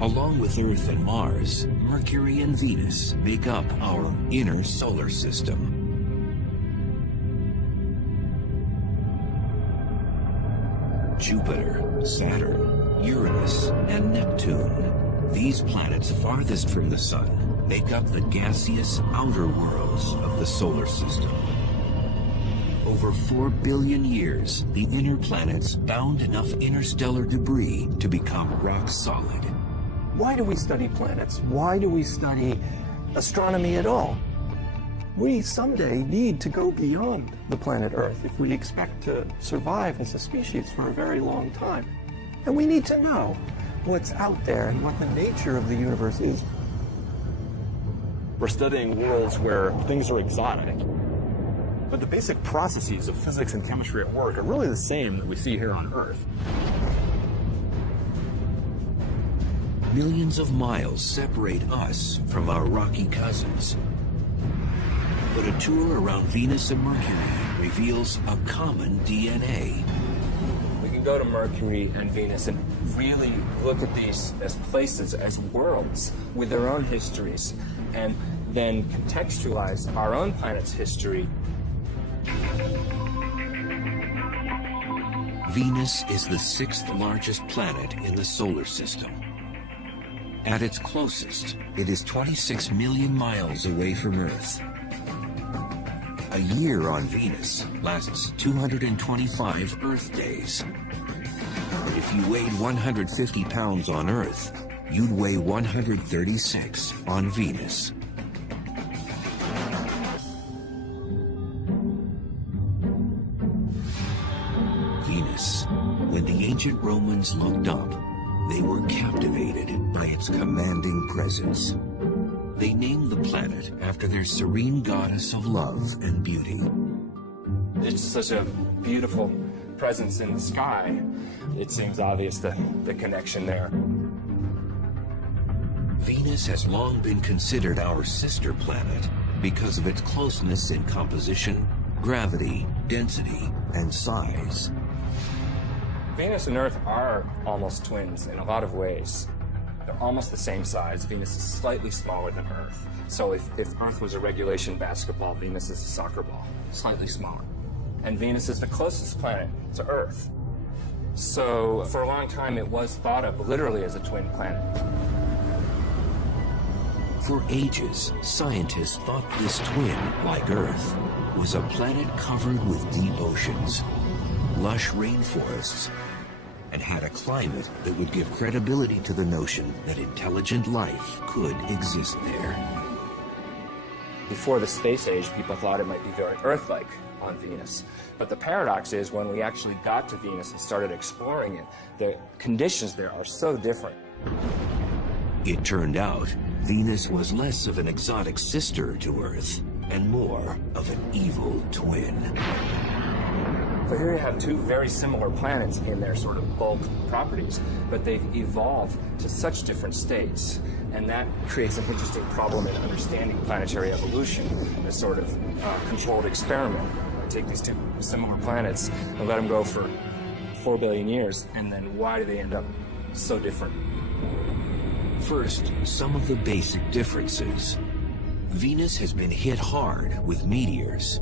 Along with Earth and Mars, Mercury and Venus make up our inner solar system. Jupiter, Saturn, Uranus, and Neptune, these planets farthest from the Sun, make up the gaseous outer worlds of the solar system. Over 4 billion years, the inner planets bound enough interstellar debris to become rock solid. Why do we study planets? Why do we study astronomy at all? We someday need to go beyond the planet Earth if we expect to survive as a species for a very long time. And we need to know what's out there and what the nature of the universe is. We're studying worlds where things are exotic, but the basic processes of physics and chemistry at work are really the same that we see here on Earth. Millions of miles separate us from our rocky cousins. But a tour around Venus and Mercury reveals a common DNA. We can go to Mercury and Venus and really look at these as places, as worlds with their own histories, and then contextualize our own planet's history. Venus is the 6th largest planet in the solar system. At its closest, it is 26 million miles away from Earth. A year on Venus lasts 225 Earth days. And if you weighed 150 pounds on Earth, you'd weigh 136 on Venus. Venus. When the ancient Romans looked up, they were captivated by its commanding presence. They named the planet after their serene goddess of love and beauty. It's such a beautiful presence in the sky. It seems obvious the connection there. Venus has long been considered our sister planet because of its closeness in composition, gravity, density, and size. Venus and Earth are almost twins in a lot of ways. They're almost the same size. Venus is slightly smaller than Earth. So if Earth was a regulation basketball, Venus is a soccer ball, slightly smaller. And Venus is the closest planet to Earth. So for a long time, it was thought of literally as a twin planet. For ages, scientists thought this twin, like Earth, was a planet covered with deep oceans, lush rainforests, and had a climate that would give credibility to the notion that intelligent life could exist there. Before the space age, people thought it might be very Earth-like on Venus. But the paradox is when we actually got to Venus and started exploring it, the conditions there are so different. It turned out Venus was less of an exotic sister to Earth and more of an evil twin. So here you have two very similar planets in their sort of bulk properties, but they've evolved to such different states. And that creates an interesting problem in understanding planetary evolution, a sort of controlled experiment. Take these two similar planets and let them go for 4 billion years, and then why do they end up so different? First, some of the basic differences. Venus has been hit hard with meteors.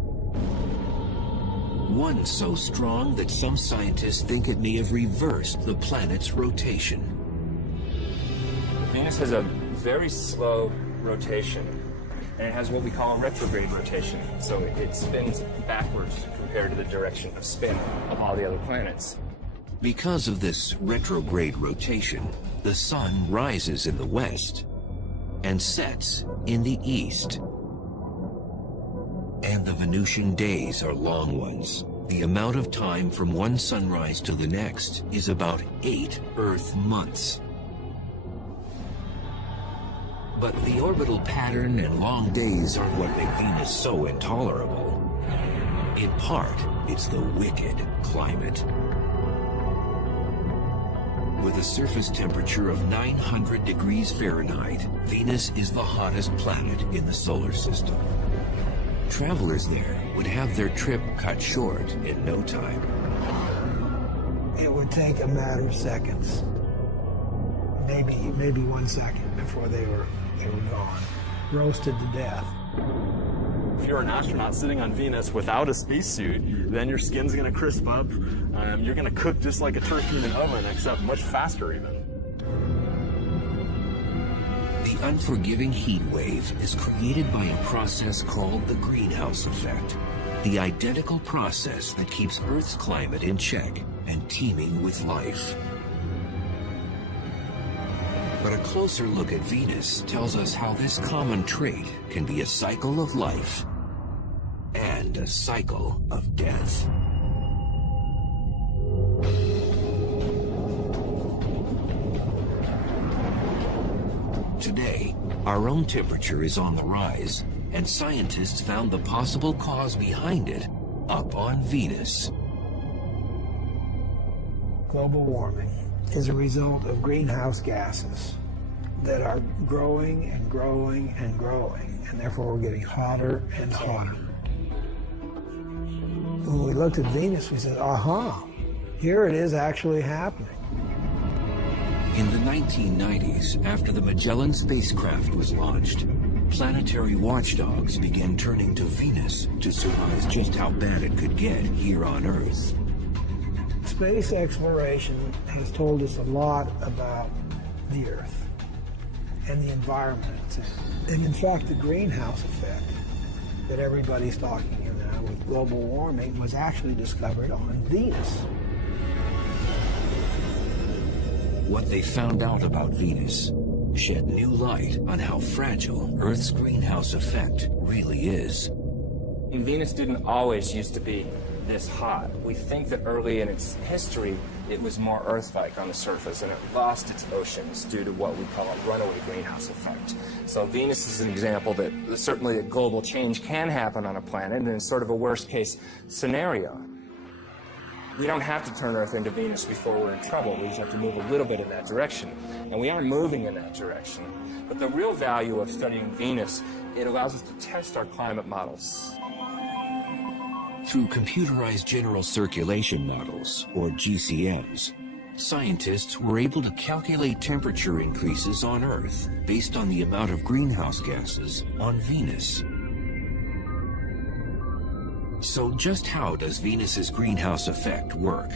One so strong that some scientists think it may have reversed the planet's rotation. Venus has a very slow rotation, and it has what we call a retrograde rotation. So it spins backwards compared to the direction of spin of all the other planets. Because of this retrograde rotation, the sun rises in the west and sets in the east. And the Venusian days are long ones. The amount of time from one sunrise to the next is about 8 Earth months. But the orbital pattern and long days are what make Venus so intolerable. In part, it's the wicked climate. With a surface temperature of 900 degrees Fahrenheit, Venus is the hottest planet in the solar system. Travelers there would have their trip cut short in no time. It would take a matter of seconds. maybe 1 second before they were gone, roasted to death. If you're an astronaut sitting on Venus without a spacesuit, then your skin's going to crisp up. You're going to cook just like a turkey in an oven, except much faster even. The unforgiving heat wave is created by a process called the greenhouse effect, the identical process that keeps Earth's climate in check and teeming with life. But a closer look at Venus tells us how this common trait can be a cycle of life and a cycle of death. Today, our own temperature is on the rise, and scientists found the possible cause behind it up on Venus. Global warming is a result of greenhouse gases that are growing and growing and growing, and therefore we're getting hotter and hotter. When we looked at Venus, we said, aha, here it is actually happening. In the 1990s, after the Magellan spacecraft was launched, planetary watchdogs began turning to Venus to surmise just how bad it could get here on Earth. Space exploration has told us a lot about the Earth and the environment it's in. And in fact, the greenhouse effect that everybody's talking about with global warming was actually discovered on Venus. What they found out about Venus shed new light on how fragile Earth's greenhouse effect really is. And Venus didn't always used to be this hot. We think that early in its history, it was more Earth-like on the surface, and it lost its oceans due to what we call a runaway greenhouse effect. So Venus is an example that certainly a global change can happen on a planet, and it's sort of a worst-case scenario. We don't have to turn Earth into Venus before we're in trouble. We just have to move a little bit in that direction. And we are moving in that direction. But the real value of studying Venus, it allows us to test our climate models. Through computerized general circulation models, or GCMs, scientists were able to calculate temperature increases on Earth based on the amount of greenhouse gases on Venus. So just how does Venus's greenhouse effect work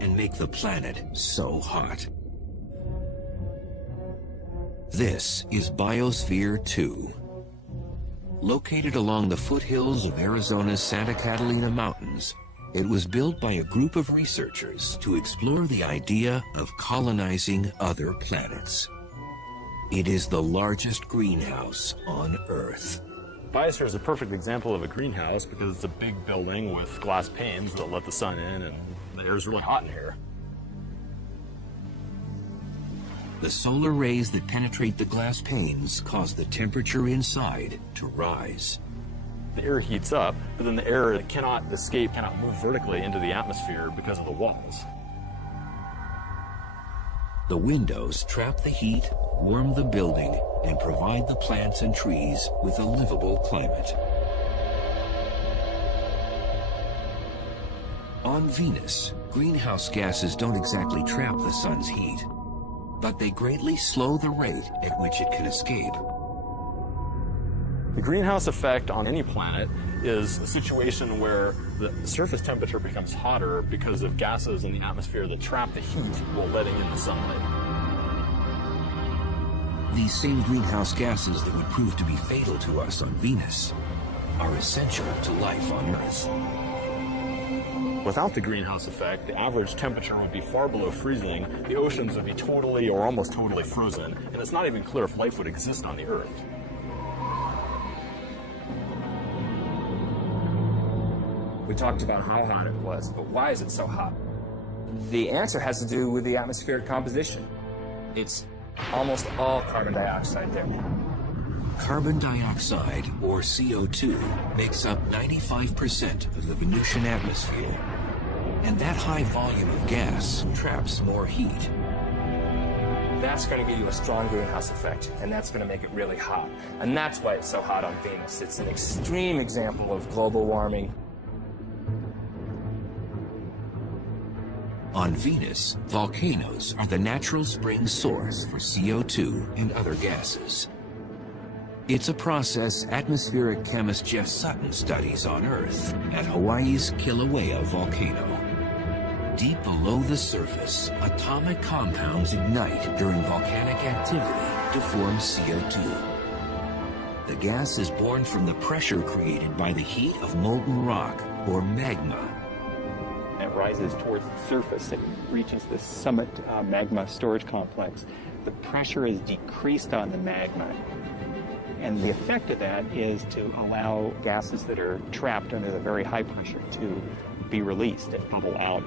and make the planet so hot? This is Biosphere 2. Located along the foothills of Arizona's Santa Catalina Mountains, it was built by a group of researchers to explore the idea of colonizing other planets. It is the largest greenhouse on Earth. Biosphere is a perfect example of a greenhouse because it's a big building with glass panes that let the sun in, and the air is really hot in here. The solar rays that penetrate the glass panes cause the temperature inside to rise. The air heats up, but then the air cannot escape, cannot move vertically into the atmosphere because of the walls. The windows trap the heat, warm the building, and provide the plants and trees with a livable climate. On Venus, greenhouse gases don't exactly trap the sun's heat, but they greatly slow the rate at which it can escape. The greenhouse effect on any planet is a situation where the surface temperature becomes hotter because of gases in the atmosphere that trap the heat while letting in the sunlight. These same greenhouse gases that would prove to be fatal to us on Venus are essential to life on Earth. Without the greenhouse effect, the average temperature would be far below freezing, the oceans would be totally or almost totally frozen, and it's not even clear if life would exist on the Earth. We talked about how hot it was, but why is it so hot? The answer has to do with the atmospheric composition. It's almost all carbon dioxide there. Carbon dioxide, or CO2, makes up 95% of the Venusian atmosphere, and that high volume of gas traps more heat. That's going to give you a strong greenhouse effect, and that's going to make it really hot. And that's why it's so hot on Venus. It's an extreme example of global warming. On Venus, volcanoes are the natural spring source for CO2 and other gases. It's a process atmospheric chemist Jeff Sutton studies on Earth at Hawaii's Kilauea volcano. Deep below the surface, atomic compounds ignite during volcanic activity to form CO2. The gas is born from the pressure created by the heat of molten rock, or magma. It rises towards the surface. It reaches the summit magma storage complex. The pressure is decreased on the magma. And the effect of that is to allow gases that are trapped under the very high pressure to be released and bubble out.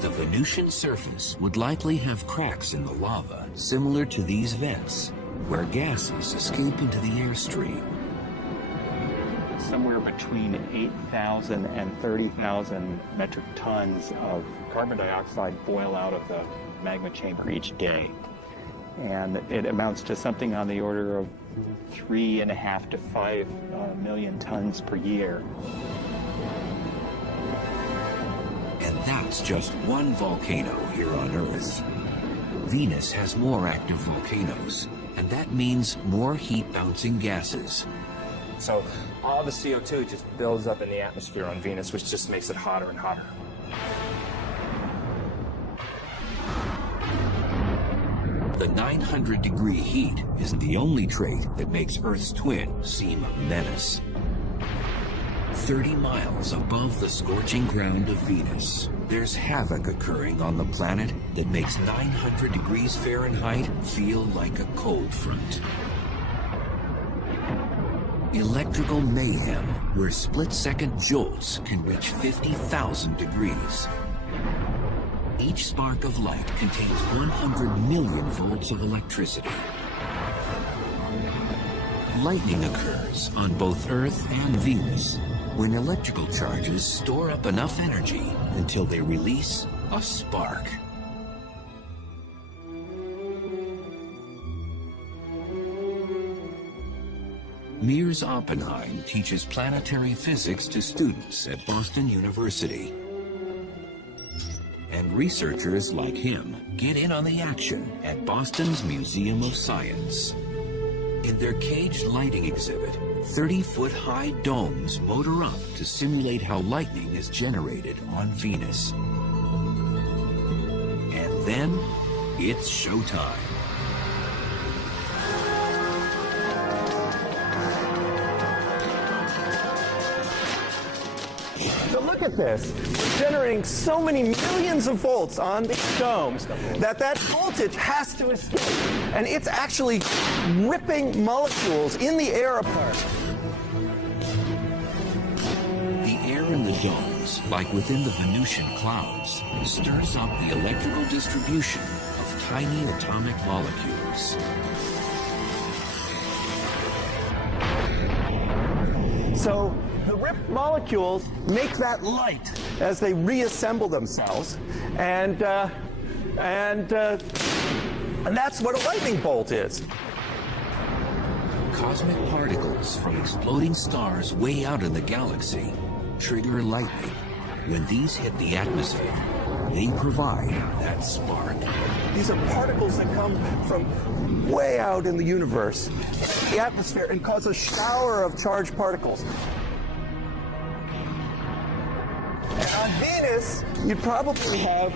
The Venusian surface would likely have cracks in the lava, similar to these vents, where gases escape into the airstream. Somewhere between 8,000 and 30,000 metric tons of carbon dioxide boil out of the magma chamber each day. And it amounts to something on the order of 3.5 to 5 million tons per year. And that's just one volcano here on Earth. Venus has more active volcanoes, and that means more heat-bouncing gases. So all the CO2 just builds up in the atmosphere on Venus, which just makes it hotter and hotter. The 900-degree heat isn't the only trait that makes Earth's twin seem a menace. 30 miles above the scorching ground of Venus, there's havoc occurring on the planet that makes 900 degrees Fahrenheit feel like a cold front. Electrical mayhem, where split-second jolts can reach 50,000 degrees. Each spark of light contains 100 million volts of electricity. Lightning occurs on both Earth and Venus when electrical charges store up enough energy until they release a spark. Mears Oppenheim teaches planetary physics to students at Boston University. And researchers like him get in on the action at Boston's Museum of Science. In their caged lighting exhibit, 30-foot-high domes motor up to simulate how lightning is generated on Venus. And then, it's showtime. So look at this. We're generating so many millions of volts on these domes that voltage has to escape. And it's actually ripping molecules in the air apart. The air in the domes, like within the Venusian clouds, stirs up the electrical distribution of tiny atomic molecules. So the ripped molecules make that light as they reassemble themselves, and that's what a lightning bolt is. Cosmic particles from exploding stars way out in the galaxy trigger lightning. When these hit the atmosphere, they provide that spark. These are particles that come from way out in the universe, the atmosphere, and cause a shower of charged particles. And on Venus, you'd probably have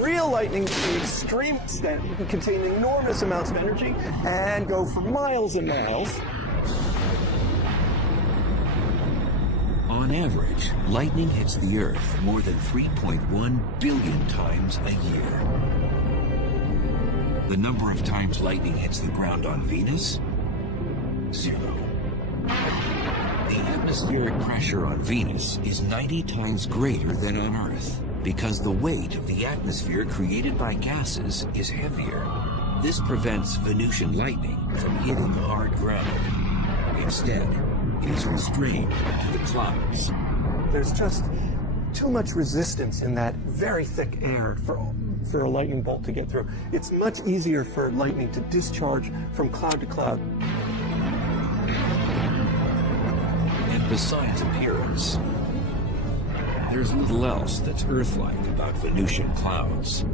real lightning to the extreme extent. You can contain enormous amounts of energy and go for miles and miles. On average, lightning hits the Earth more than 3.1 billion times a year. The number of times lightning hits the ground on Venus? 0. The atmospheric pressure on Venus is 90 times greater than on Earth because the weight of the atmosphere created by gases is heavier. This prevents Venusian lightning from hitting hard ground. Instead, it is restrained to the clouds. There's just too much resistance in that very thick air for a lightning bolt to get through. It's much easier for lightning to discharge from cloud to cloud. And besides appearance, there's little else that's Earth-like about Venusian clouds.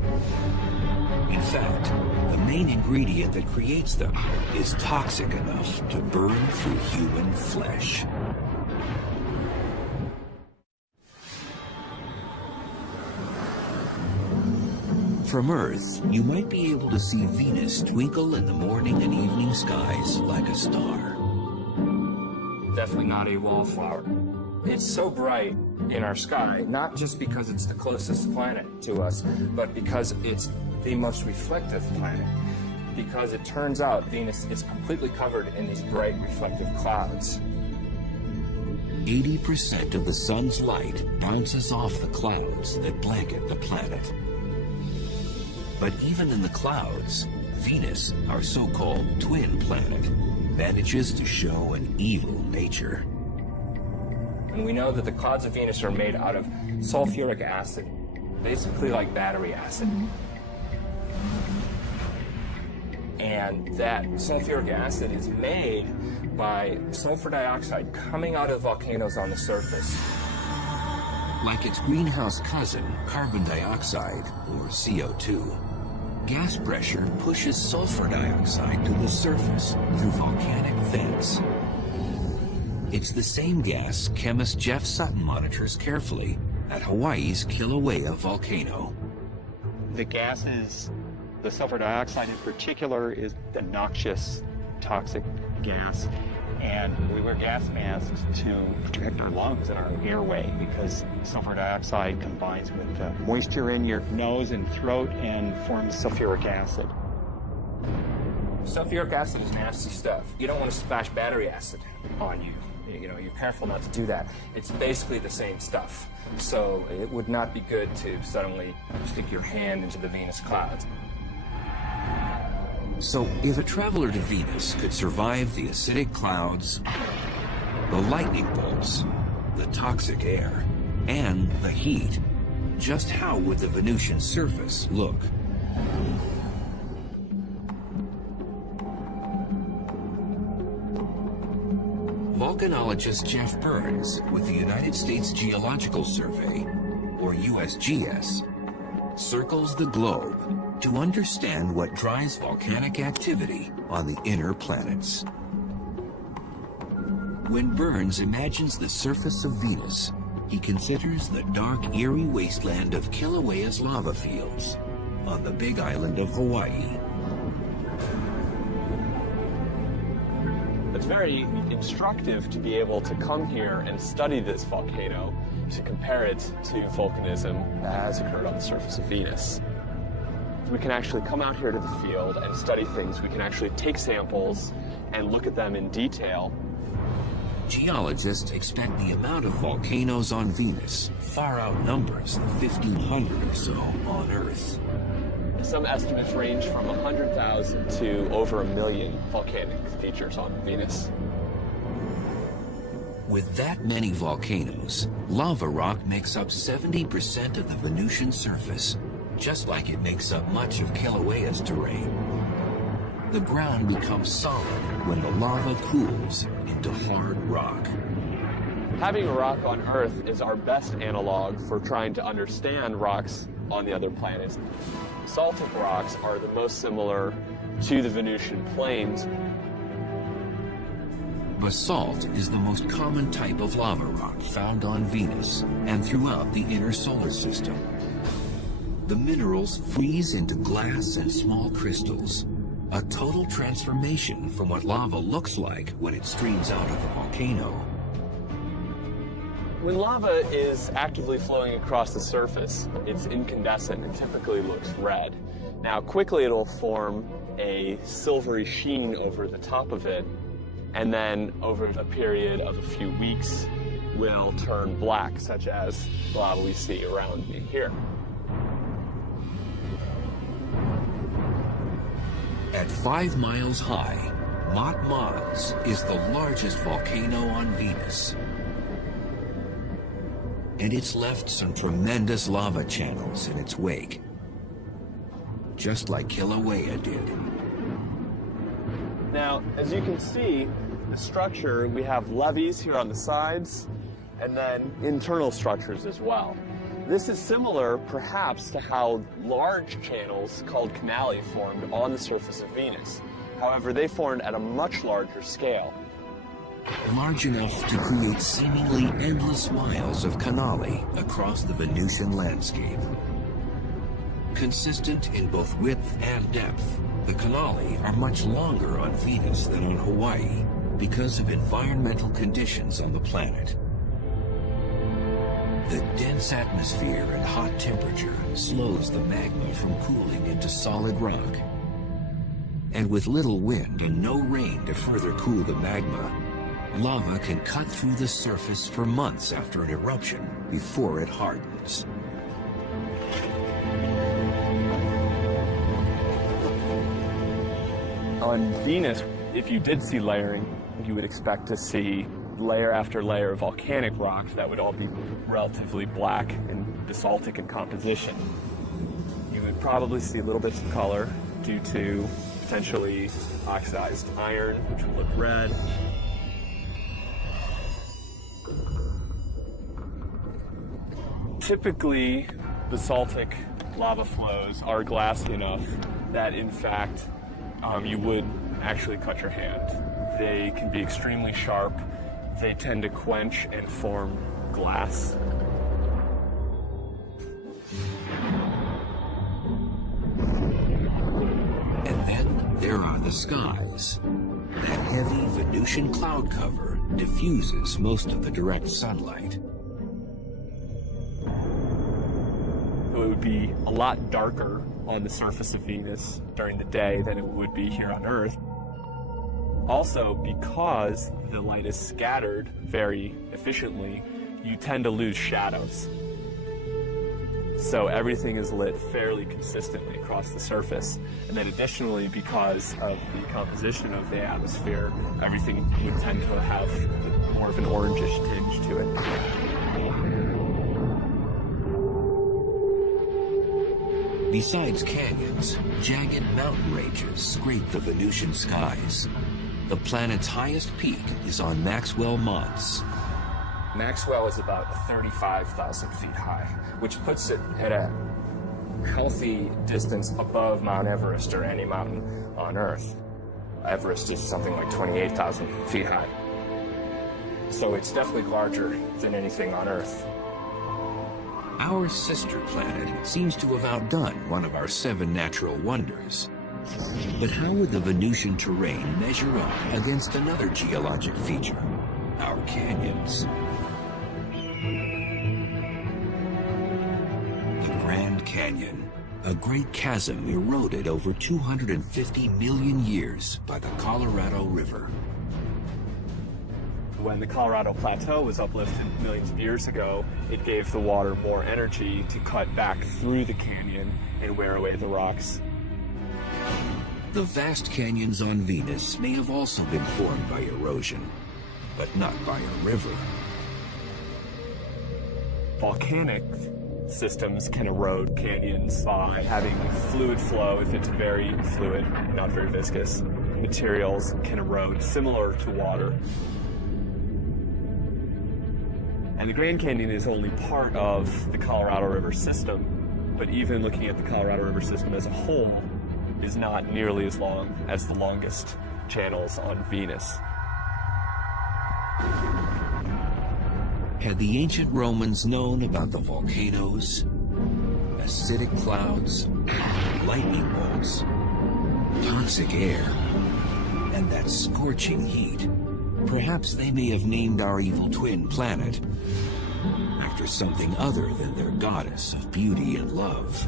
In fact, the main ingredient that creates them is toxic enough to burn through human flesh. From Earth, you might be able to see Venus twinkle in the morning and evening skies like a star. Definitely not a wallflower. It's so bright in our sky, not just because it's the closest planet to us, but because it's the most reflective planet. Because it turns out Venus is completely covered in these bright reflective clouds. 80% of the sun's light bounces off the clouds that blanket the planet. But even in the clouds, Venus, our so-called twin planet, manages to show an evil nature. And we know that the clouds of Venus are made out of sulfuric acid, basically like battery acid. And that sulfuric acid is made by sulfur dioxide coming out of volcanoes on the surface. Like its greenhouse cousin, carbon dioxide, or CO2. Gas pressure pushes sulfur dioxide to the surface through volcanic vents. It's the same gas chemist Jeff Sutton monitors carefully at Hawaii's Kilauea volcano. The gases, the sulfur dioxide in particular, is a noxious, toxic gas. And we wear gas masks to protect our lungs and our airway because sulfur dioxide combines with the moisture in your nose and throat and forms sulfuric acid. Sulfuric acid is nasty stuff. You don't want to splash battery acid on you. You know, you're careful not to do that. It's basically the same stuff. So it would not be good to suddenly stick your hand into the Venus clouds. So if a traveler to Venus could survive the acidic clouds, the lightning bolts, the toxic air, and the heat, just how would the Venusian surface look? Volcanologist Jeff Burns with the United States Geological Survey, or USGS, circles the globe to understand what drives volcanic activity on the inner planets. When Burns imagines the surface of Venus, he considers the dark, eerie wasteland of Kilauea's lava fields on the big island of Hawaii. It's very instructive to be able to come here and study this volcano to compare it to volcanism that has occurred on the surface of Venus. We can actually come out here to the field and study things. We can actually take samples and look at them in detail. Geologists expect the amount of volcanoes on Venus far outnumbers the 1,500 or so on Earth. Some estimates range from 100,000 to over 1 million volcanic features on Venus. With that many volcanoes, lava rock makes up 70% of the Venusian surface, just like it makes up much of Kilauea's terrain. The ground becomes solid when the lava cools into hard rock. Having a rock on Earth is our best analog for trying to understand rocks on the other planets. Basaltic rocks are the most similar to the Venusian plains. Basalt is the most common type of lava rock found on Venus and throughout the inner solar system. The minerals freeze into glass and small crystals, a total transformation from what lava looks like when it streams out of the volcano. When lava is actively flowing across the surface, it's incandescent and typically looks red. Now, quickly it'll form a silvery sheen over the top of it, and then over a period of a few weeks will turn black, such as the lava we see around me here. At 5 miles high, Mont Mons is the largest volcano on Venus. And it's left some tremendous lava channels in its wake, just like Kilauea did. Now, as you can see, the structure, we have levees here on the sides, and then internal structures as well. This is similar, perhaps, to how large channels called canali formed on the surface of Venus. However, they formed at a much larger scale. Large enough to create seemingly endless miles of canali across the Venusian landscape. Consistent in both width and depth, the canali are much longer on Venus than on Hawaii because of environmental conditions on the planet. The dense atmosphere and hot temperature slows the magma from cooling into solid rock. And with little wind and no rain to further cool the magma, lava can cut through the surface for months after an eruption before it hardens. On Venus, if you did see layering, you would expect to see layer after layer of volcanic rocks that would all be relatively black and basaltic in composition. You would probably see little bits of color due to potentially oxidized iron, which would look red. Typically, basaltic lava flows are glassy enough that, in fact, you would actually cut your hand. They can be extremely sharp. They tend to quench and form glass. And then there are the skies. That heavy Venusian cloud cover diffuses most of the direct sunlight. So it would be a lot darker on the surface of Venus during the day than it would be here on Earth. Also, because the light is scattered very efficiently, you tend to lose shadows. So everything is lit fairly consistently across the surface. And then additionally, because of the composition of the atmosphere, everything would tend to have more of an orangish tinge to it. Besides canyons, jagged mountain ranges scrape the Venusian skies. The planet's highest peak is on Maxwell Mons. Maxwell is about 35,000 feet high, which puts it at a healthy distance above Mount Everest or any mountain on Earth. Everest is something like 28,000 feet high. So it's definitely larger than anything on Earth. Our sister planet seems to have outdone one of our 7 natural wonders. But how would the Venusian terrain measure up against another geologic feature, our canyons? The Grand Canyon, a great chasm eroded over 250 million years by the Colorado River. When the Colorado Plateau was uplifted millions of years ago, it gave the water more energy to cut back through the canyon and wear away the rocks. The vast canyons on Venus may have also been formed by erosion, but not by a river. Volcanic systems can erode canyons by having fluid flow if it's very fluid, not very viscous. Materials can erode similar to water. And the Grand Canyon is only part of the Colorado River system, but even looking at the Colorado River system as a whole is not nearly as long as the longest channels on Venus. Had the ancient Romans known about the volcanoes, acidic clouds, lightning bolts, toxic air, and that scorching heat, perhaps they may have named our evil twin planet after something other than their goddess of beauty and love.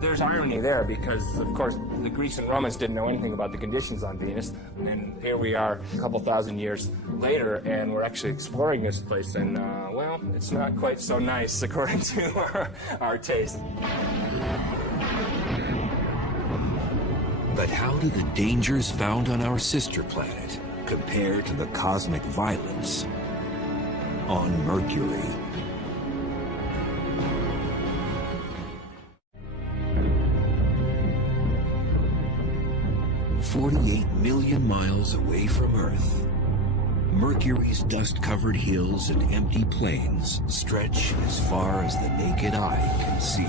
There's irony there because, of course, the Greeks and Romans didn't know anything about the conditions on Venus, and here we are a couple thousand years later, and we're actually exploring this place, and, well, it's not quite so nice according to our taste. But how do the dangers found on our sister planet compare to the cosmic violence on Mercury? "48 million miles away from Earth, Mercury's dust-covered hills and empty plains stretch as far as the naked eye can see.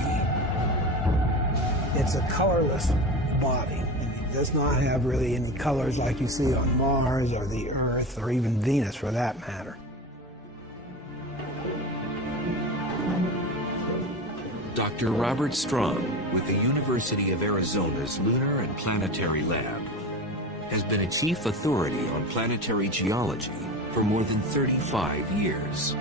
It's a colorless body. It does not have really any colors like you see on Mars or the Earth or even Venus for that matter. Dr. Robert Strong, with the University of Arizona's Lunar and Planetary Lab, has been a chief authority on planetary geology for more than 35 years.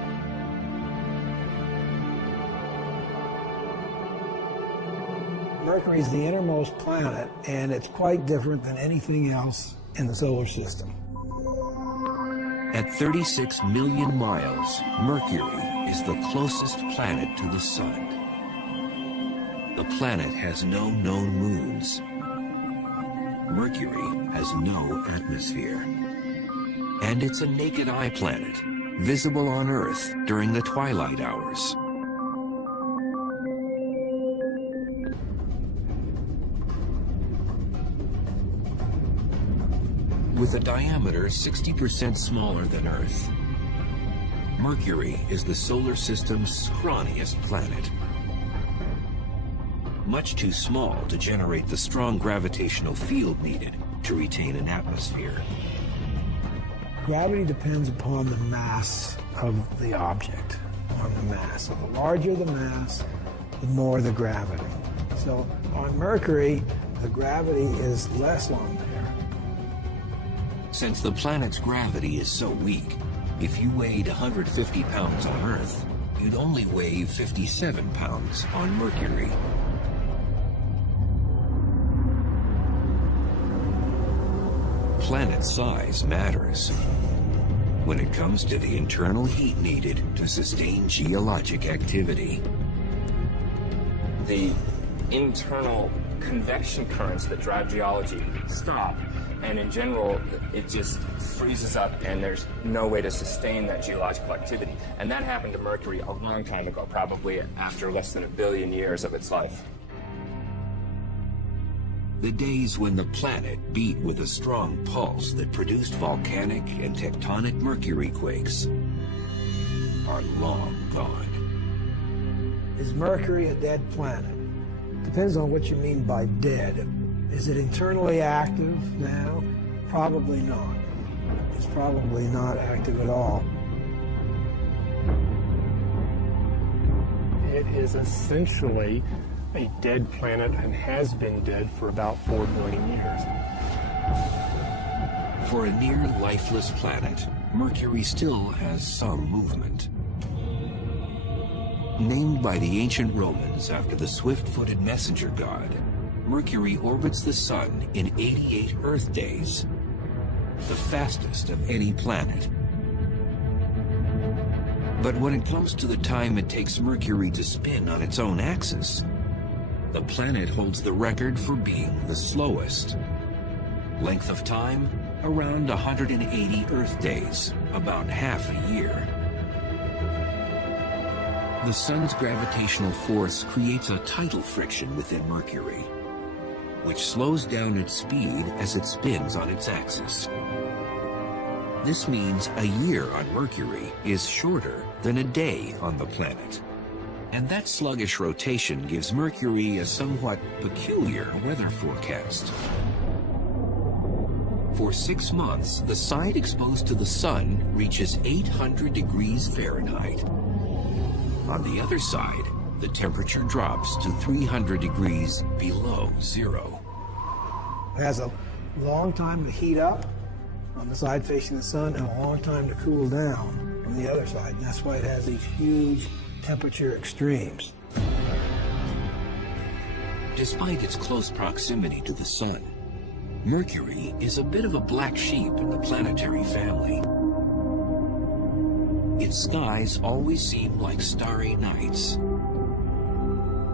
Mercury is the innermost planet, and it's quite different than anything else in the solar system. At 36 million miles, Mercury is the closest planet to the Sun. The planet has no known moons. Mercury has no atmosphere. And it's a naked-eye planet, visible on Earth during the twilight hours. With a diameter 60% smaller than Earth, Mercury is the solar system's scrawniest planet. Much too small to generate the strong gravitational field needed to retain an atmosphere. Gravity depends upon the mass of the object, on the mass. So the larger the mass, the more the gravity. So on Mercury, the gravity is less on there. Since the planet's gravity is so weak, if you weighed 150 pounds on Earth, you'd only weigh 57 pounds on Mercury. Planet size matters when it comes to the internal heat needed to sustain geologic activity. The internal convection currents that drive geology stop, and in general, it just freezes up and there's no way to sustain that geological activity. And that happened to Mercury a long time ago, probably after less than 1 billion years of its life. The days when the planet beat with a strong pulse that produced volcanic and tectonic Mercury quakes are long gone. Is Mercury a dead planet? Depends on what you mean by dead. Is it internally active now? Probably not. It's probably not active at all. It is essentially a dead planet and has been dead for about 4 million years. For a near lifeless planet, Mercury still has some movement. Named by the ancient Romans after the swift-footed messenger god, Mercury orbits the Sun in 88 Earth days, the fastest of any planet. But when it comes to the time it takes Mercury to spin on its own axis, the planet holds the record for being the slowest. Length of time, around 180 Earth days, about half a year. The Sun's gravitational force creates a tidal friction within Mercury, which slows down its speed as it spins on its axis. This means a year on Mercury is shorter than a day on the planet. And that sluggish rotation gives Mercury a somewhat peculiar weather forecast. For 6 months, the side exposed to the Sun reaches 800 degrees Fahrenheit. On the other side, the temperature drops to 300 degrees below zero. It has a long time to heat up on the side facing the Sun and a long time to cool down on the other side. And that's why it has these huge temperature extremes. Despite its close proximity to the Sun, Mercury is a bit of a black sheep in the planetary family. Its skies always seem like starry nights.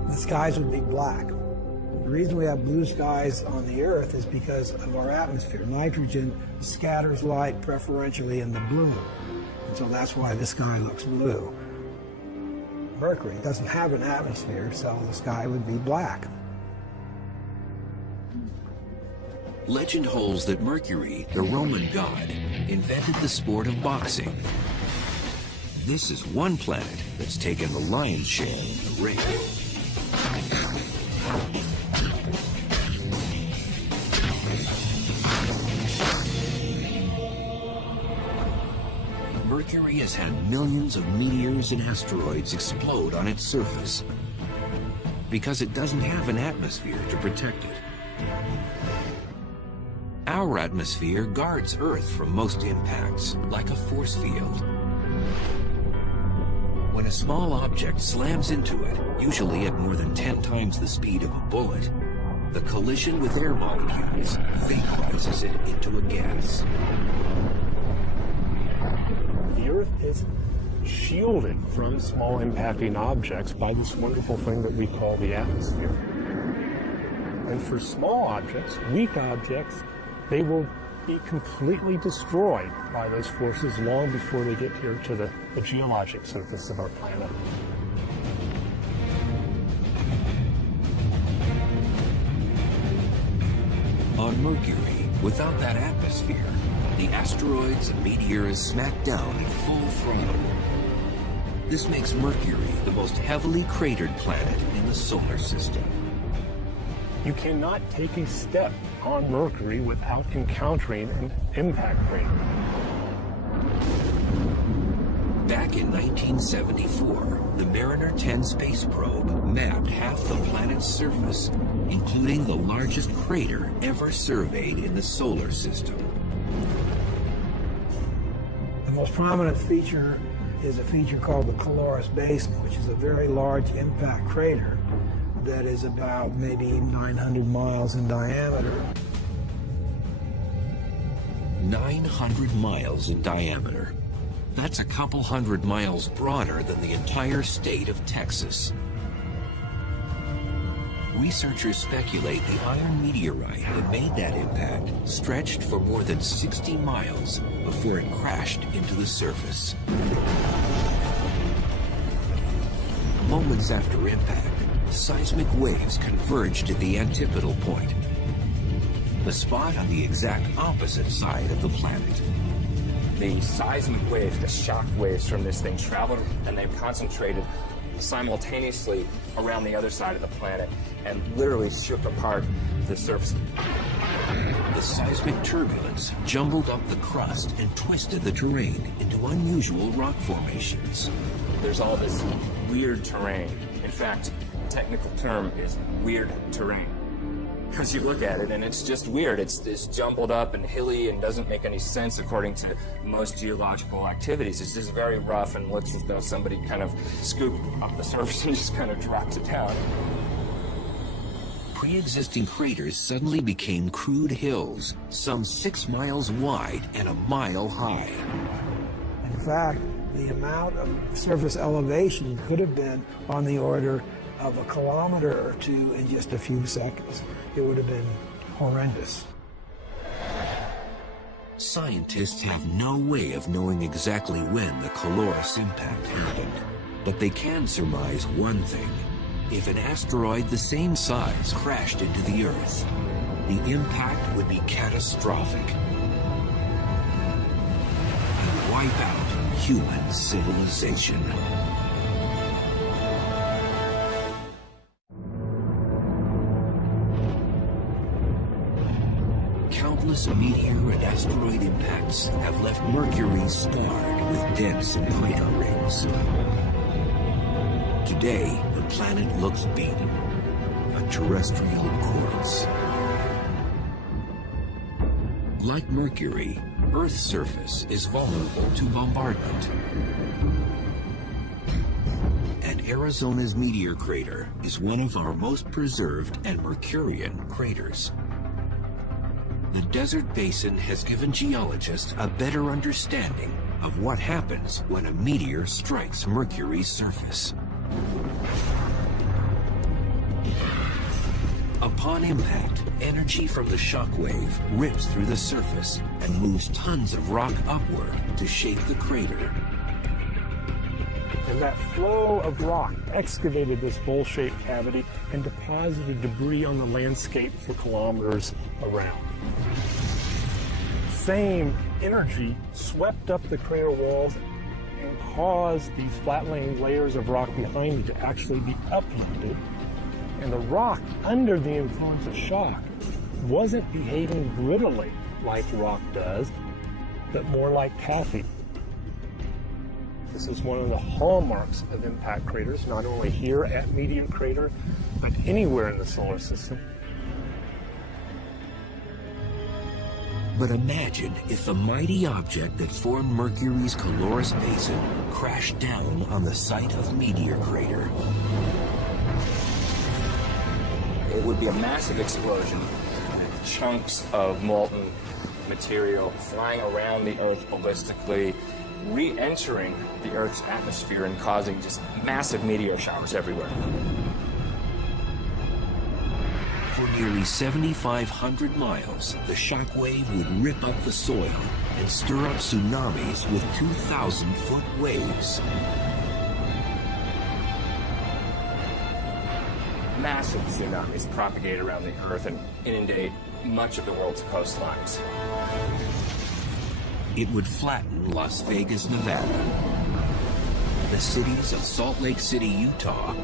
The skies would be black. The reason we have blue skies on the Earth is because of our atmosphere. Nitrogen scatters light preferentially in the blue, and so that's why the sky looks blue. Mercury doesn't have an atmosphere, so the sky would be black. Legend holds that Mercury, the Roman god, invented the sport of boxing. This is one planet that's taken the lion's share of the ring. Mercury has had millions of meteors and asteroids explode on its surface because it doesn't have an atmosphere to protect it. Our atmosphere guards Earth from most impacts, like a force field. When a small object slams into it, usually at more than 10 times the speed of a bullet, the collision with air molecules vaporizes it into a gas. The Earth is shielded from small impacting objects by this wonderful thing that we call the atmosphere. And for small objects, weak objects, they will be completely destroyed by those forces long before they get here to the geologic surface of our planet. On Mercury, without that atmosphere, the asteroids and meteors smack down at full throttle. This makes Mercury the most heavily cratered planet in the solar system. You cannot take a step on Mercury without encountering an impact crater. Back in 1974, the Mariner 10 space probe mapped half the planet's surface, including the largest crater ever surveyed in the solar system. The most prominent feature is a feature called the Caloris Basin, which is a very large impact crater that is about maybe 900 miles in diameter. 900 miles in diameter. That's a couple hundred miles broader than the entire state of Texas. Researchers speculate the iron meteorite that made that impact stretched for more than 60 miles before it crashed into the surface. Moments after impact, seismic waves converged at the antipodal point, the spot on the exact opposite side of the planet. The seismic waves, the shock waves from this thing traveled, and they concentrated simultaneously around the other side of the planet and literally shook apart the surface. The seismic turbulence jumbled up the crust and twisted the terrain into unusual rock formations. There's all this weird terrain. In fact, the technical term is weird terrain. Because you look at it and it's just weird. It's this jumbled up and hilly and doesn't make any sense according to most geological activities. It's just very rough and looks as though somebody kind of scooped up the surface and just kind of dropped it down. Pre-existing craters suddenly became crude hills, some 6 miles wide and a mile high. In fact, the amount of surface elevation could have been on the order of a kilometer or two in just a few seconds. It would have been horrendous. Scientists have no way of knowing exactly when the Caloris impact happened, but they can surmise one thing. If an asteroid the same size crashed into the Earth, the impact would be catastrophic and wipe out human civilization. Countless meteor and asteroid impacts have left Mercury scarred with dents and crater rings. Today, the planet looks beaten, a terrestrial corpse. Like Mercury, Earth's surface is vulnerable to bombardment. And Arizona's meteor crater is one of our most preserved and Mercurian craters. The desert basin has given geologists a better understanding of what happens when a meteor strikes Mercury's surface. Upon impact, energy from the shockwave rips through the surface and moves tons of rock upward to shape the crater. And that flow of rock excavated this bowl-shaped cavity and deposited debris on the landscape for kilometers around. Same energy swept up the crater walls and caused these flat-laying layers of rock behind it to actually be uplifted. And the rock, under the influence of shock, wasn't behaving grittily like rock does, but more like taffy. This is one of the hallmarks of impact craters, not only here at Meteor Crater, but anywhere in the solar system. But imagine if the mighty object that formed Mercury's Calorus Basin crashed down on the site of Meteor Crater. It would be a massive explosion. Chunks of molten material flying around the Earth ballistically, re-entering the Earth's atmosphere and causing just massive meteor showers everywhere. For nearly 7,500 miles, the shock wave would rip up the soil and stir up tsunamis with 2,000-foot waves. Massive tsunamis propagate around the Earth and inundate much of the world's coastlines. It would flatten Las Vegas, Nevada, the cities of Salt Lake City, Utah,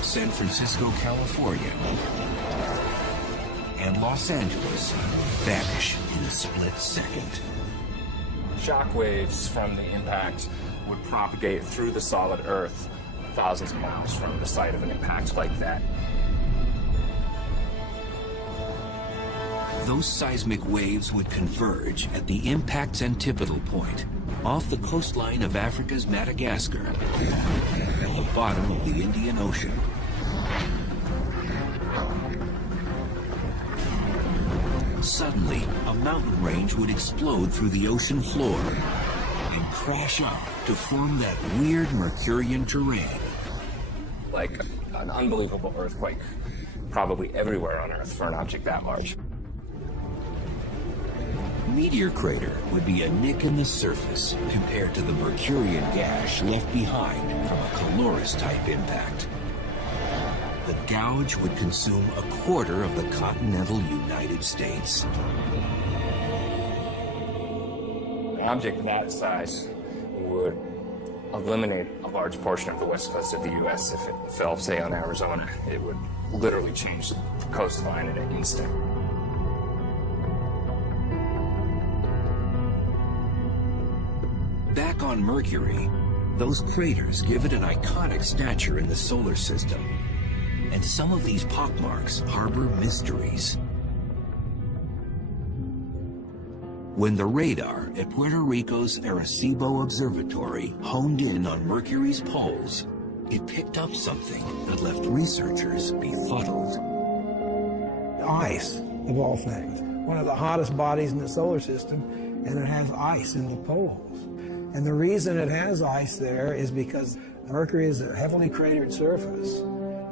San Francisco, California, and Los Angeles vanish in a split second. Shock waves from the impact would propagate through the solid Earth thousands of miles from the site of an impact like that. Those seismic waves would converge at the impact's antipodal point, off the coastline of Africa's Madagascar, at the bottom of the Indian Ocean. Suddenly, a mountain range would explode through the ocean floor and crash up to form that weird Mercurian terrain. Like an unbelievable earthquake, probably everywhere on Earth for an object that large. Meteor Crater would be a nick in the surface compared to the Mercurian gash left behind from a Calorus-type impact. The gouge would consume a quarter of the continental United States. An object that size would eliminate a large portion of the west coast of the U.S. if it fell, say, on Arizona. It would literally change the coastline in an instant. Back on Mercury, those craters give it an iconic stature in the solar system. And some of these pockmarks harbor mysteries. When the radar at Puerto Rico's Arecibo Observatory honed in on Mercury's poles, it picked up something that left researchers befuddled. Ice, of all things. One of the hottest bodies in the solar system, and it has ice in the poles. And the reason it has ice there is because Mercury is a heavily cratered surface.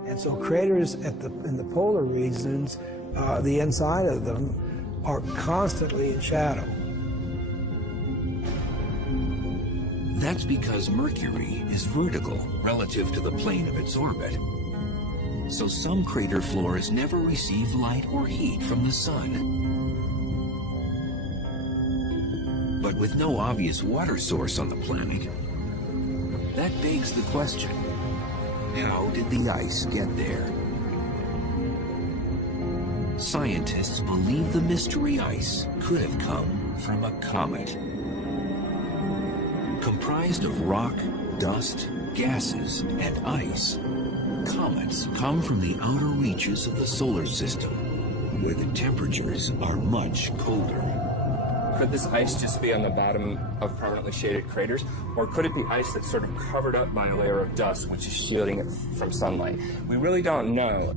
And so craters in the polar regions, the inside of them, are constantly in shadow. That's because Mercury is vertical relative to the plane of its orbit. So some crater floors never receive light or heat from the sun. But with no obvious water source on the planet, that begs the question, how did the ice get there? Scientists believe the mystery ice could have come from a comet. Comprised of rock, dust, gases, and ice, comets come from the outer reaches of the solar system, where the temperatures are much colder. Could this ice just be on the bottom of permanently shaded craters? Or could it be ice that's sort of covered up by a layer of dust which is shielding it from sunlight? We really don't know.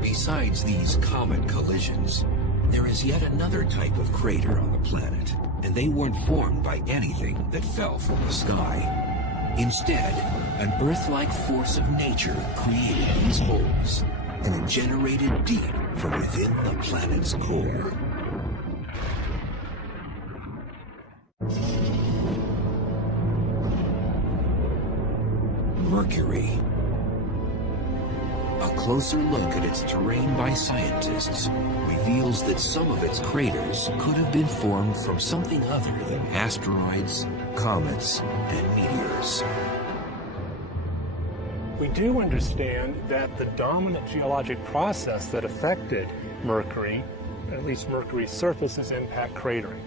Besides these comet collisions, there is yet another type of crater on the planet, and they weren't formed by anything that fell from the sky. Instead, an Earth-like force of nature created these holes, and it generated deep from within the planet's core. closer look at its terrain by scientists reveals that some of its craters could have been formed from something other than asteroids, comets, and meteors. We do understand that the dominant geologic process that affected Mercury, at least Mercury's surface, is impact cratering.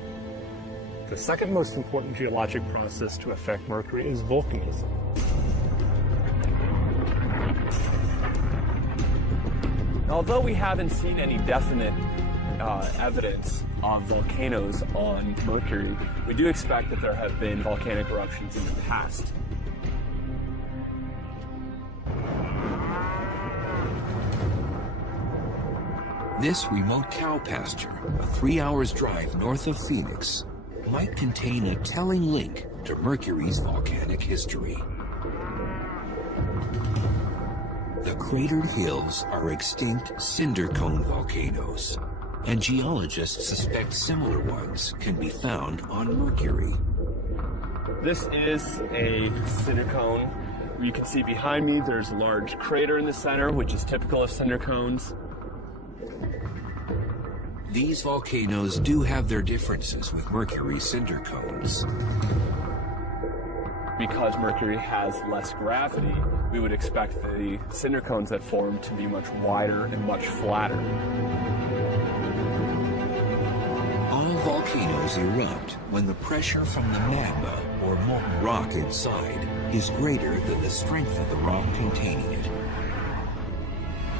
The second most important geologic process to affect Mercury is volcanism. Although we haven't seen any definite evidence of volcanoes on Mercury, we do expect that there have been volcanic eruptions in the past. This remote cow pasture, a 3 hours drive north of Phoenix, might contain a telling link to Mercury's volcanic history. The cratered hills are extinct cinder cone volcanoes, and geologists suspect similar ones can be found on Mercury. This is a cinder cone. You can see behind me there's a large crater in the center, which is typical of cinder cones. These volcanoes do have their differences with Mercury's cinder cones. Because Mercury has less gravity, we would expect the cinder cones that form to be much wider and much flatter. All volcanoes erupt when the pressure from the magma or molten rock inside is greater than the strength of the rock containing it.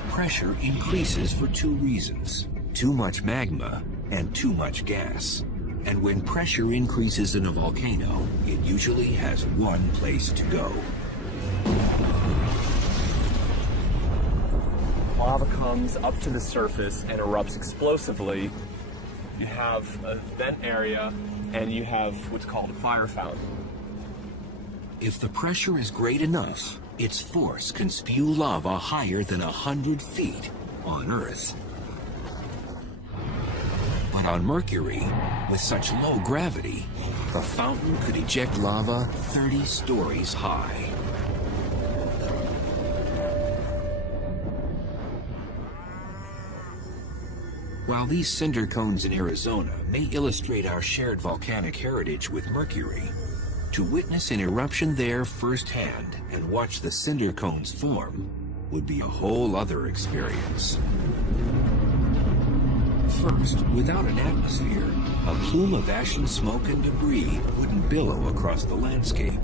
Pressure increases for two reasons: too much magma and too much gas. And when pressure increases in a volcano, it usually has one place to go. Lava comes up to the surface and erupts explosively. You have a vent area and you have what's called a fire fountain. If the pressure is great enough, its force can spew lava higher than 100 feet on Earth. But on Mercury, with such low gravity, the fountain could eject lava 30 stories high. While these cinder cones in Arizona may illustrate our shared volcanic heritage with Mercury, to witness an eruption there firsthand and watch the cinder cones form would be a whole other experience. First, without an atmosphere, a plume of ash and smoke and debris wouldn't billow across the landscape.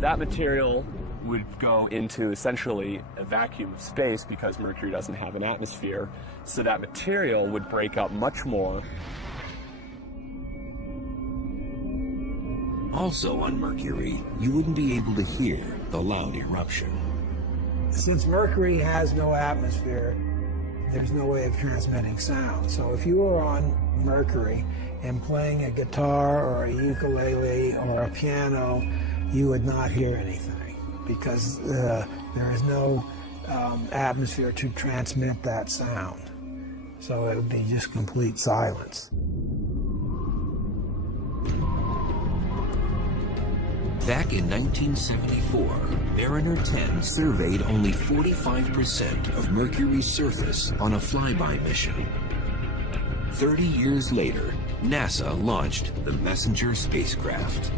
That material would go into essentially a vacuum of space because Mercury doesn't have an atmosphere, so that material would break up much more. Also on Mercury, you wouldn't be able to hear the loud eruption. Since Mercury has no atmosphere, there's no way of transmitting sound. So if you were on Mercury and playing a guitar or a ukulele or a piano, you would not hear anything because there is no atmosphere to transmit that sound. So it would be just complete silence. Back in 1974, Mariner 10 surveyed only 45% of Mercury's surface on a flyby mission. 30 years later, NASA launched the Messenger spacecraft.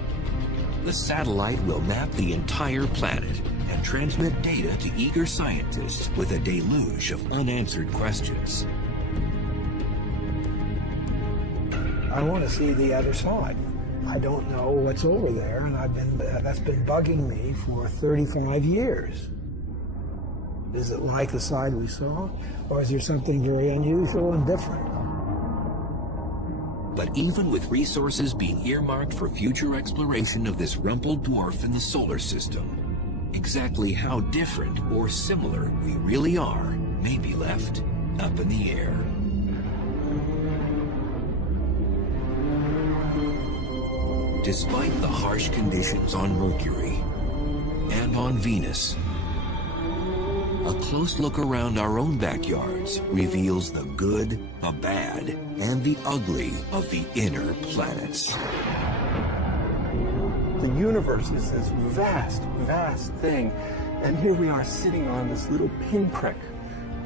The satellite will map the entire planet and transmit data to eager scientists with a deluge of unanswered questions. I want to see the other side. I don't know what's over there, and that's been bugging me for 35 years. Is it like the side we saw, or is there something very unusual and different? But even with resources being earmarked for future exploration of this rumpled dwarf in the solar system, exactly how different or similar we really are may be left up in the air. Despite the harsh conditions on Mercury and on Venus, a close look around our own backyards reveals the good, the bad, and the ugly of the inner planets. The universe is this vast, vast thing And here we are sitting on this little pinprick.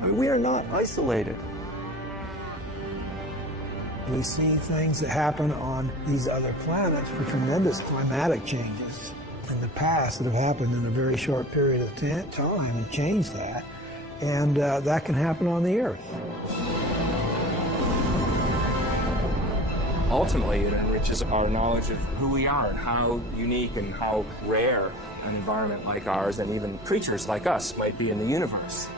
I mean, we are not isolated. We see things that happen on these other planets for tremendous climatic changes in the past that have happened in a very short period of time and changed that. And that can happen on the Earth. Ultimately, it enriches our knowledge of who we are and how unique and how rare an environment like ours and even creatures like us might be in the universe.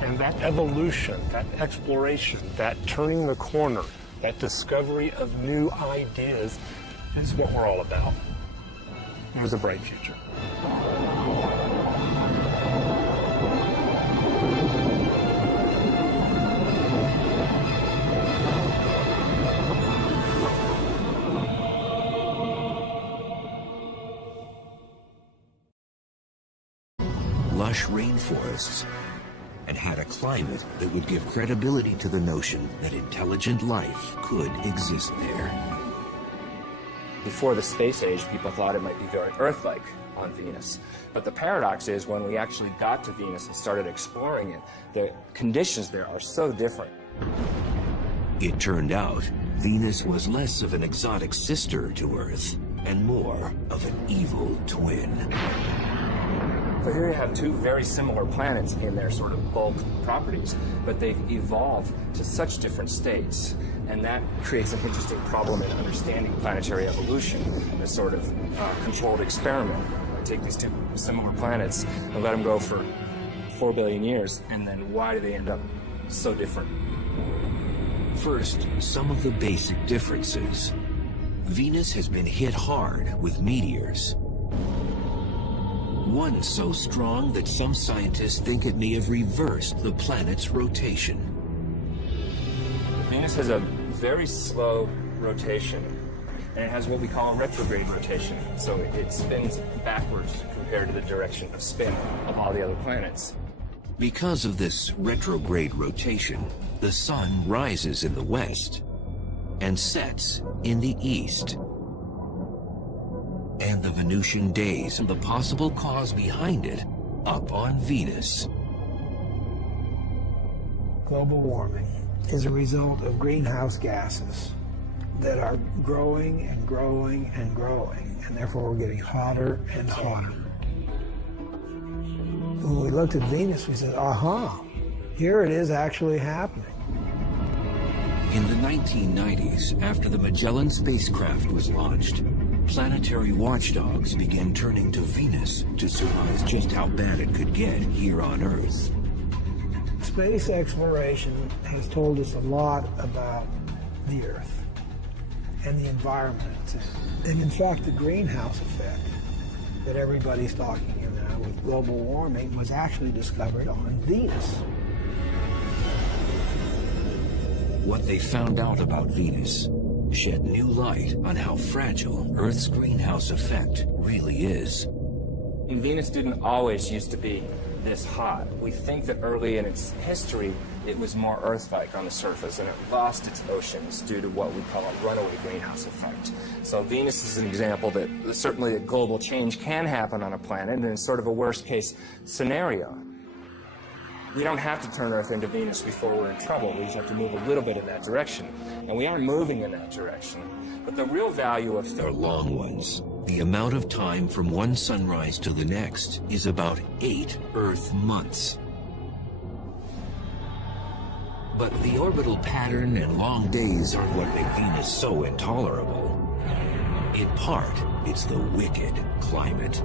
And that evolution, that exploration, that turning the corner, that discovery of new ideas is what we're all about. There's a bright future. Lush rainforests, and had a climate that would give credibility to the notion that intelligent life could exist there. Before the space age, people thought it might be very Earth-like on Venus. But the paradox is when we actually got to Venus and started exploring it, the conditions there are so different. It turned out Venus was less of an exotic sister to Earth and more of an evil twin. So here you have two very similar planets in their sort of bulk properties, but they've evolved to such different states. And that creates an interesting problem in understanding planetary evolution, a sort of controlled experiment. Take these two similar planets and let them go for 4 billion years, and then why do they end up so different? First, some of the basic differences. Venus has been hit hard with meteors. One so strong that some scientists think it may have reversed the planet's rotation. Venus has a very slow rotation, and it has what we call a retrograde rotation. So it spins backwards compared to the direction of spin of all the other planets. Because of this retrograde rotation, the sun rises in the west and sets in the east. And the Venusian days and the possible cause behind it up on Venus. Global warming is a result of greenhouse gases that are growing and growing and growing, and therefore we're getting hotter and hotter. When we looked at Venus, we said, aha, here it is actually happening. In the 1990s, after the Magellan spacecraft was launched, planetary watchdogs began turning to Venus to surmise just how bad it could get here on Earth. Space exploration has told us a lot about the Earth and the environment it's in. And in fact, the greenhouse effect that everybody's talking about with global warming was actually discovered on Venus. What they found out about Venus shed new light on how fragile Earth's greenhouse effect really is. And Venus didn't always used to be this hot. We think that early in its history, it was more Earth-like on the surface, and it lost its oceans due to what we call a runaway greenhouse effect. So Venus is an example that certainly that global change can happen on a planet, and it's sort of a worst-case scenario. We don't have to turn Earth into Venus before we're in trouble. We just have to move a little bit in that direction. And we are moving in that direction. But the real value of... They're long ones. The amount of time from one sunrise to the next is about 8 Earth months. But the orbital pattern and long days aren't what make Venus so intolerable. In part, it's the wicked climate.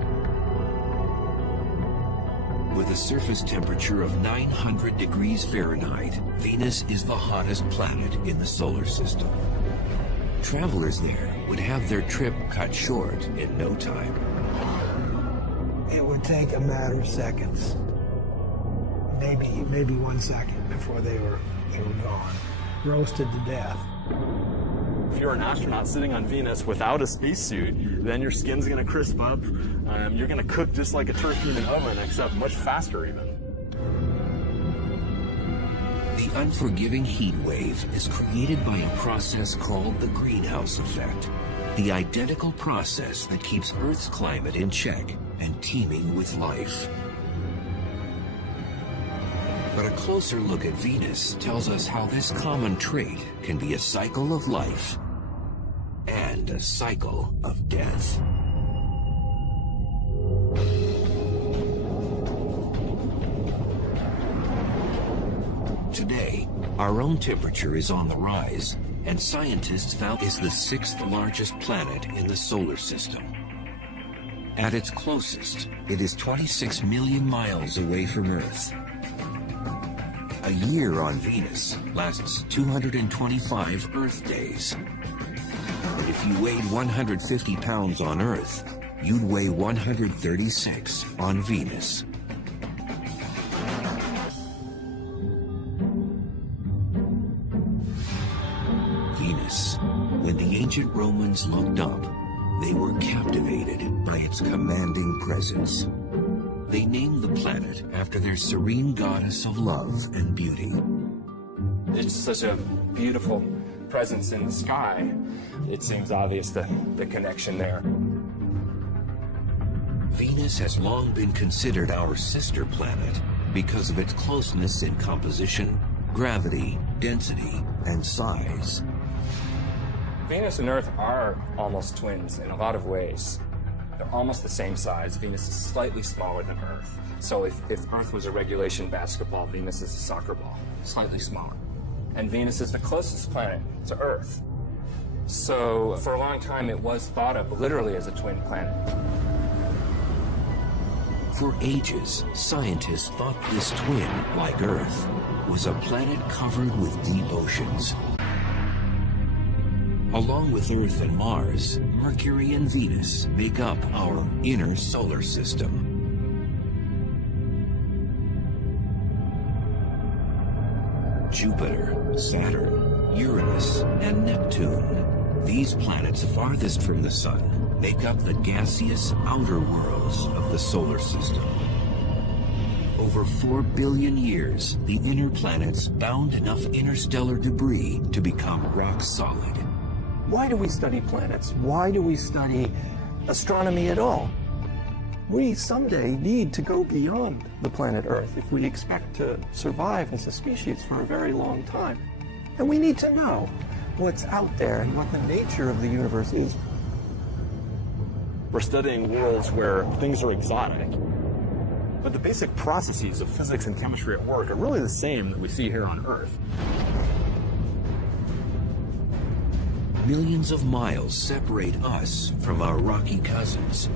With a surface temperature of 900 degrees Fahrenheit, Venus is the hottest planet in the solar system. Travelers there would have their trip cut short in no time. It would take a matter of seconds, maybe 1 second before they were gone, roasted to death. If you're an astronaut sitting on Venus without a spacesuit, then your skin's going to crisp up. You're going to cook just like a turkey in an oven, except much faster even. The unforgiving heat wave is created by a process called the greenhouse effect, the identical process that keeps Earth's climate in check and teeming with life. closer look at Venus tells us how this common trait can be a cycle of life and a cycle of death. Today, our own temperature is on the rise, and scientists found it is the sixth largest planet in the solar system. At its closest, it is 26 million miles away from Earth. A year on Venus lasts 225 Earth days. And if you weighed 150 pounds on Earth, you'd weigh 136 on Venus. Venus. When the ancient Romans looked up, they were captivated by its commanding presence. They named the planet after their serene goddess of love and beauty. It's such a beautiful presence in the sky. It seems obvious the connection there. Venus has long been considered our sister planet because of its closeness in composition, gravity, density, and size. Venus and Earth are almost twins in a lot of ways. They're almost the same size. Venus is slightly smaller than Earth. So if Earth was a regulation basketball, Venus is a soccer ball, slightly smaller. And Venus is the closest planet to Earth. So for a long time, it was thought of literally as a twin planet. For ages, scientists thought this twin, like Earth, was a planet covered with deep oceans. Along with Earth and Mars, Mercury and Venus make up our inner solar system. Jupiter, Saturn, Uranus, and Neptune, these planets farthest from the Sun, make up the gaseous outer worlds of the solar system. Over 4 billion years, the inner planets bound enough interstellar debris to become rock solid. Why do we study planets? Why do we study astronomy at all? We someday need to go beyond the planet Earth if we expect to survive as a species for a very long time. And we need to know what's out there and what the nature of the universe is. We're studying worlds where things are exotic, but the basic processes of physics and chemistry at work are really the same that we see here on Earth. Millions of miles separate us from our rocky cousins.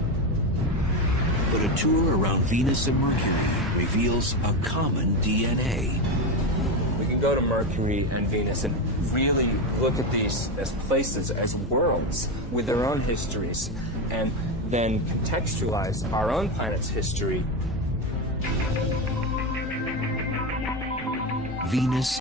But a tour around Venus and Mercury reveals a common DNA. We can go to Mercury and Venus and really look at these as places, as worlds with their own histories, and then contextualize our own planet's history. Venus